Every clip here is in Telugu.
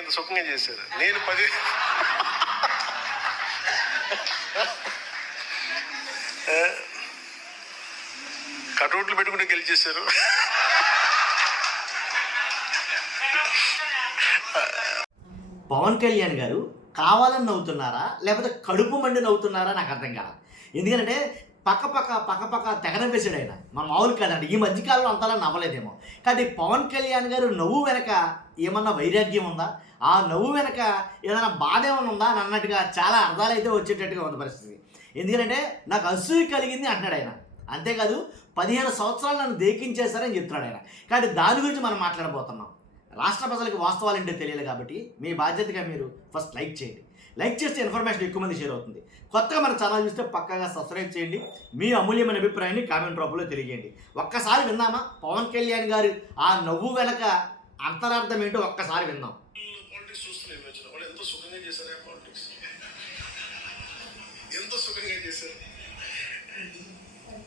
కలిగేంత సుఖంగా చేశారు. నేను 10 కటౌట్లు పెట్టుకుంటే గెలిచేశారు. పవన్ కళ్యాణ్ గారు కావాలని నవ్వుతున్నారా లేకపోతే కడుపు మండి నవ్వుతున్నారా నాకు అర్థం కాదు. ఎందుకంటే పక్క తెగనవేశాడు ఆయన. మన మామూలు కాదండి, ఈ మధ్యకాలంలో అంతలా నవ్వలేదేమో. కానీ పవన్ కళ్యాణ్ గారు నవ్వు వెనక ఏమన్నా వైరాగ్యం ఉందా, ఆ నవ్వు వెనక ఏదైనా బాధ ఏమైనా ఉందా అని అన్నట్టుగా చాలా అర్థాలు అయితే వచ్చేటట్టుగా ఉంది పరిస్థితి. ఎందుకంటే నాకు అసూయ కలిగింది అంటున్నాడు ఆయన. అంతేకాదు 15 సంవత్సరాలు నన్ను దేకించేశారని చెప్తున్నాడు ఆయన. కానీ దాని గురించి మనం మాట్లాడబోతున్నాం. రాష్ట్ర ప్రజలకు వాస్తవాలు ఏంటో తెలియాలి కాబట్టి మీ బాధ్యతగా మీరు ఫస్ట్ లైక్ చేయండి. లైక్ చేస్తే ఇన్ఫర్మేషన్ ఎక్కువ మంది షేర్ అవుతుంది. కొత్తగా మన ఛానల్ చూస్తే పక్కాగా సబ్స్క్రైబ్ చేయండి. మీ అమూల్యమైన అభిప్రాయాన్ని కామెంట్ రూపంలో తెలియజేయండి. ఒక్కసారి విందామా పవన్ కళ్యాణ్ గారు ఆ నవ్వు వెనక అంతరార్థం ఏంటో ఒక్కసారి విందాం. పాలిటిక్స్ చూస్తున్నాయి వాళ్ళు ఎంతో సుఖంగా చేశారు. పాలిటిక్స్ ఎంతో సుఖంగా చేశారు.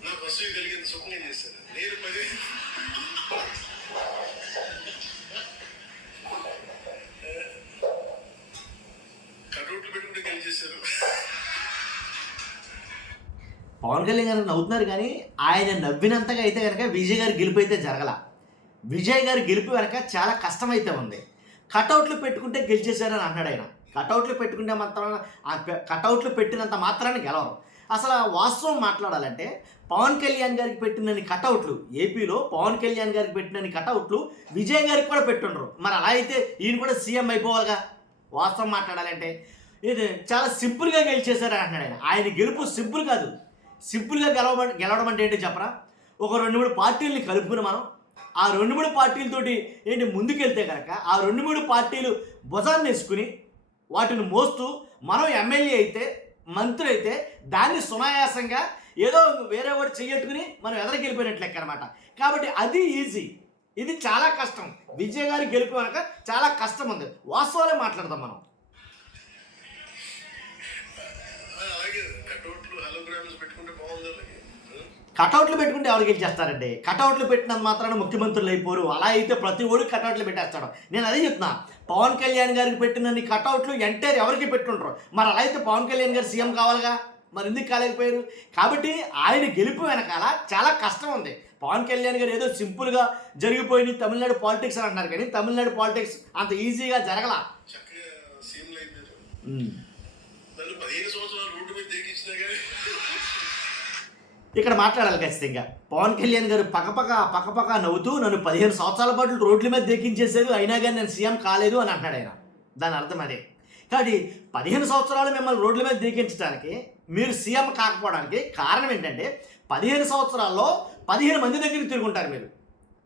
నాకు అసూయ కలిగేంత సుఖంగా చేశారు. నేను 10 కటౌట్లు పెట్టుకుంటే గెలిచేశారు. పవన్ కళ్యాణ్ గారు నవ్వుతున్నారు కానీ ఆయన నవ్వినంతగా అయితే కనుక విజయ్ గారి గెలుపు అయితే జరగల. విజయ్ గారి గెలుపు వెనక చాలా కష్టమైతే ఉంది. కటౌట్లు పెట్టుకుంటే గెలిచేశారని అన్నాడు ఆయన. కటౌట్లు పెట్టుకుంటే మాత్రాన కటౌట్లు పెట్టినంత మాత్రాన్ని గెలవరు. అసలు వాస్తవం మాట్లాడాలంటే పవన్ కళ్యాణ్ గారికి పెట్టినన్ని కటౌట్లు, ఏపీలో పవన్ కళ్యాణ్ గారికి పెట్టినన్ని కటౌట్లు విజయ్ గారికి కూడా పెట్టుండరు. మరి అలా అయితే ఈయన కూడా సీఎం అయిపోవాలిగా. వాస్తవం మాట్లాడాలంటే ఇది చాలా సింపుల్గా గెలిచేశారని అంటున్నాడు ఆయన. ఆయన గెలుపు సింపుల్ కాదు. సింపుల్గా గెలవడం అంటే ఏంటి చెప్పరా? ఒక 2-3 పార్టీలని కలుపుకుని మనం ఆ 2-3 పార్టీలతోటి ఏంటి ముందుకెళ్తే కనుక ఆ 2-3 పార్టీలు భుజాన్ని వేసుకుని వాటిని మోస్తూ మనం ఎమ్మెల్యే అయితే మంత్రి అయితే దాన్ని సునాయాసంగా ఏదో వేరే వాడు చెయ్యట్టుకుని మనం ఎదరికెళ్ళిపోయినట్లు లెక్క అనమాట. కాబట్టి అది ఈజీ, ఇది చాలా కష్టం. విజయ్ గారి గెలుపు కనుక చాలా కష్టం ఉంది. వాస్తవాలే మాట్లాడదాం మనం. కటౌట్లు పెట్టుకుంటే ఎవరు గెలిచేస్తారండి? కటౌట్లు పెట్టినంత మాత్రాన ముఖ్యమంత్రులు అయిపోరు. అలా అయితే ప్రతి ఓడికి కటౌట్లు పెట్టేస్తాడు. నేను అదే చెప్తున్నా, పవన్ కళ్యాణ్ గారికి పెట్టినన్ని కటౌట్లు ఎంటైర్ ఎవరికి పెట్టుంటారు. మరి అలా అయితే పవన్ కళ్యాణ్ గారు సీఎం కావాలిగా, మరి ఎందుకు కాలేకపోయారు? కాబట్టి ఆయన గెలుపు వెనకాల చాలా కష్టం ఉంది. పవన్ కళ్యాణ్ గారు ఏదో సింపుల్గా జరిగిపోయింది తమిళనాడు పాలిటిక్స్ అని అంటున్నారు, కానీ తమిళనాడు పాలిటిక్స్ అంత ఈజీగా జరగల. ఇక్కడ మాట్లాడాలి ఖచ్చితంగా. పవన్ కళ్యాణ్ గారు పక్కపక్క నవ్వుతూ నన్ను 15 సంవత్సరాల పాటు రోడ్ల మీద దెక్కించేశారు, అయినా కానీ నేను సీఎం కాలేదు అని అంటున్నాడు ఆయన. దాని అర్థం అదే. కాబట్టి 15 సంవత్సరాలు మిమ్మల్ని రోడ్ల మీద దెక్కించడానికి, మీరు సీఎం కాకపోవడానికి కారణం ఏంటంటే 15 సంవత్సరాల్లో 15 మంది దగ్గరికి తిరుగుంటారు మీరు.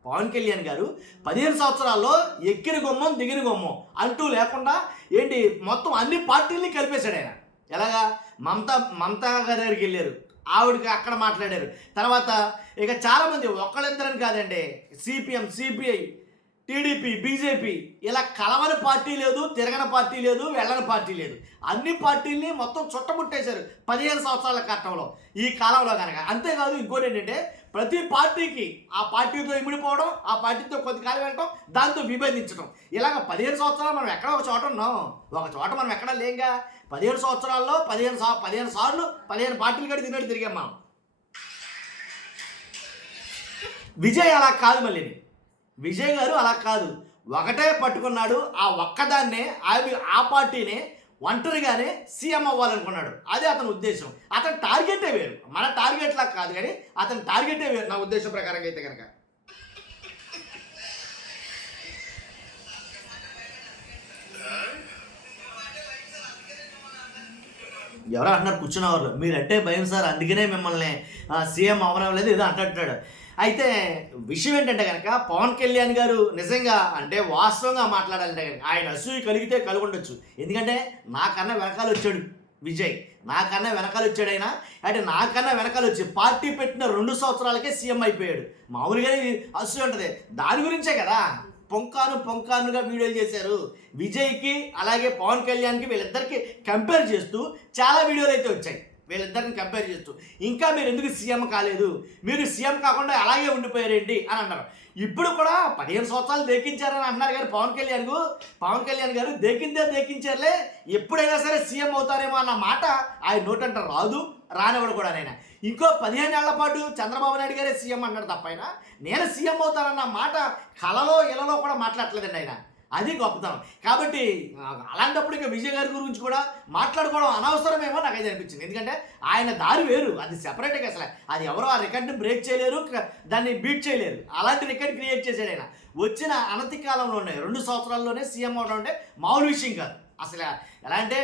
పవన్ కళ్యాణ్ గారు 15 సంవత్సరాల్లో ఎక్కిన గుమ్మం దిగిన గుమ్మం అంటూ లేకుండా ఏంటి మొత్తం అన్ని పార్టీల్ని కలిపేశాడు ఆయన. ఎలాగా? మమతా గారి దగ్గరికి వెళ్ళారు, ఆవిడకి అక్కడ మాట్లాడారు. తర్వాత ఇక చాలామంది, ఒక్కళ్ళిద్దరని కాదండి, సిపిఎం, సిపిఐ, టీడీపీ, బీజేపీ, ఇలా కలవని పార్టీ లేదు, తిరగని పార్టీ లేదు, వెళ్ళని పార్టీ లేదు. అన్ని పార్టీల్ని మొత్తం చుట్టముట్టేశారు 15 సంవత్సరాల కాలంలో, ఈ కాలంలో కనుక. అంతేకాదు ఇంకోటి ఏంటంటే ప్రతి పార్టీకి ఆ పార్టీతో ఇమిడిపోవడం, ఆ పార్టీతో కొద్ది కాలం వెళ్ళటం, దాంతో విభేదించడం. ఇలాగ 15 సంవత్సరాలు మనం ఎక్కడ ఒక చోట ఉన్నాం, ఒక చోట మనం ఎక్కడ లేంగా. 15 సంవత్సరాల్లో 15 సార్లు 15 పార్టీలు కట్టి తిన్నట్టు తిరిగాం మనం. విజయ్ అలా కాదు. మళ్ళీ విజయ్ గారు అలా కాదు, ఒకటే పట్టుకున్నాడు. ఆ ఒక్కదాన్నే ఆ పార్టీనే ఒంటరిగానే సీఎం అవ్వాలనుకున్నాడు. అదే అతని ఉద్దేశం. అతని టార్గెటే వేరు, మన టార్గెట్ లాగా కాదు, కానీ అతని టార్గెటే వేరు నా ఉద్దేశం ప్రకారంగా అయితే కనుక. ఎవరో అంటున్నారు కూర్చున్నవారు, మీరంటే భయం సార్, అందుకనే మిమ్మల్ని సీఎం అవ్వలేదు ఏదో అంటున్నాడు. అయితే విషయం ఏంటంటే కనుక పవన్ కళ్యాణ్ గారు నిజంగా అంటే వాస్తవంగా మాట్లాడాలంటే కనుక ఆయన అసూయ కలిగితే కలిగి ఉండొచ్చు. ఎందుకంటే నాకన్నా వెనకాల వచ్చాడు విజయ్, నాకన్నా వెనకాల వచ్చాడు ఆయన. అంటే నాకన్నా వెనకాల వచ్చి పార్టీ పెట్టిన 2 సంవత్సరాలకే సీఎం అయిపోయాడు. మామూలుగానే అసూయ ఉంటుంది, దాని గురించే కదా పొంకానుగా వీడియోలు చేశారు. విజయ్కి అలాగే పవన్ కళ్యాణ్కి వీళ్ళిద్దరికి కంపేర్ చేస్తూ చాలా వీడియోలు అయితే వచ్చాయి. వీళ్ళిద్దరిని కంపేర్ చేస్తూ ఇంకా మీరు ఎందుకు సీఎం కాలేదు, మీరు సీఎం కాకుండా అలాగే ఉండిపోయారేంటి అని అన్నారు. ఇప్పుడు కూడా 15 సంవత్సరాలు దేకించారని అంటున్నారు కానీ పవన్ కళ్యాణ్ గారు దేకించారులే, ఎప్పుడైనా సరే సీఎం అవుతారేమో అన్న మాట ఆయన నోటంట రాదు, రానివాడు కూడా ఆయన. ఇంకో 15 ఏళ్ల పాటు చంద్రబాబు నాయుడు గారే సీఎం అన్నాడు తప్పైన నేను సీఎం అవుతానన్న మాట కలలో ఇలలో కూడా మాట్లాడలేదండి ఆయన. అది గొప్పతనం. కాబట్టి అలాంటప్పుడు ఇక విజయ్ గారి గురించి కూడా మాట్లాడుకోవడం అనవసరమేమో నాకైతే అనిపించింది. ఎందుకంటే ఆయన దారి వేరు, అది సెపరేట్గా. అసలు అది ఎవరో ఆ రికార్డుని బ్రేక్ చేయలేరు, దాన్ని బీట్ చేయలేరు. అలాంటి రికార్డ్ క్రియేట్ చేశాడు ఆయన. వచ్చిన అనతి కాలంలోనే 2 సంవత్సరాల్లోనే సీఎం అవడం అంటే మామూలు విషయం కాదు. అసలు ఎలా అంటే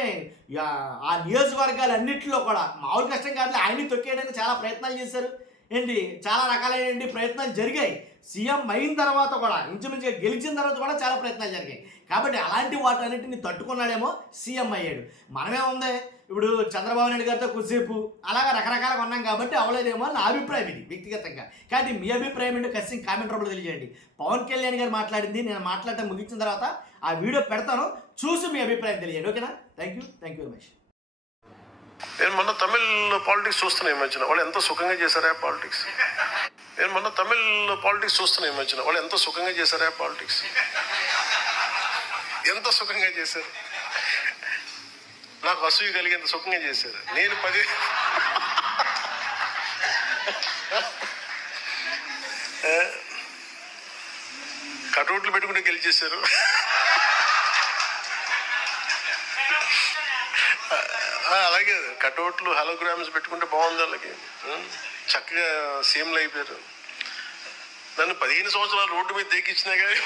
ఆ నియోజకవర్గాలన్నింటిలో కూడా మామూలు కష్టం కాదు. ఆయన్ని తొక్కేయడానికి చాలా ప్రయత్నాలు చేశారు ఏంటి, చాలా రకాలైన ప్రయత్నాలు జరిగాయి. సీఎం అయిన తర్వాత కూడా, ఇంచుమించుగా గెలిచిన తర్వాత కూడా చాలా ప్రయత్నాలు జరిగాయి. కాబట్టి అలాంటి వాటన్నిటిని తట్టుకున్నాడేమో, సీఎం అయ్యాడు. మనమేముంది ఇప్పుడు చంద్రబాబు నాయుడు గారితో కొద్దిసేపు అలాగా రకరకాలుగా ఉన్నాం కాబట్టి అవ్వలేదేమో నా అభిప్రాయం ఇది వ్యక్తిగతంగా. కాబట్టి మీ అభిప్రాయం ఏంటో ఖచ్చితంగా కామెంట్ రూపంలో తెలియజేయండి. పవన్ కళ్యాణ్ గారు మాట్లాడింది నేను మాట్లాడటం ముగించిన తర్వాత ఆ వీడియో పెడతాను, చూసి మీ అభిప్రాయం తెలియజేయండి. ఓకేనా? Thank you very much. నేను మొన్న తమిళ్ పాలిటిక్స్ చూస్తున్నా ఈ మధ్యన, వాళ్ళు ఎంత సుఖంగా చేశారా పాలిటిక్స్. నేను మొన్న తమిళ్ పాలిటిక్స్ చూస్తున్నా ఈ మధ్యన, వాళ్ళు ఎంత సుఖంగా చేశారా పాలిటిక్స్. ఎంత సుఖంగా చేశారు, నాకు అసూయ కలిగేంత సుఖంగా చేశారు. నేను 10 కటౌట్లు పెట్టుకుంటే గెలిచేశారు. అలాగే కటౌట్లు హలోగ్రామ్స్ పెట్టుకుంటే బాగుంది. వాళ్ళకి చక్కగా సీఎంలు అయిపోయారు. నన్ను 15 సంవత్సరాలు రోడ్డు మీద దేకిచ్చినా కానీ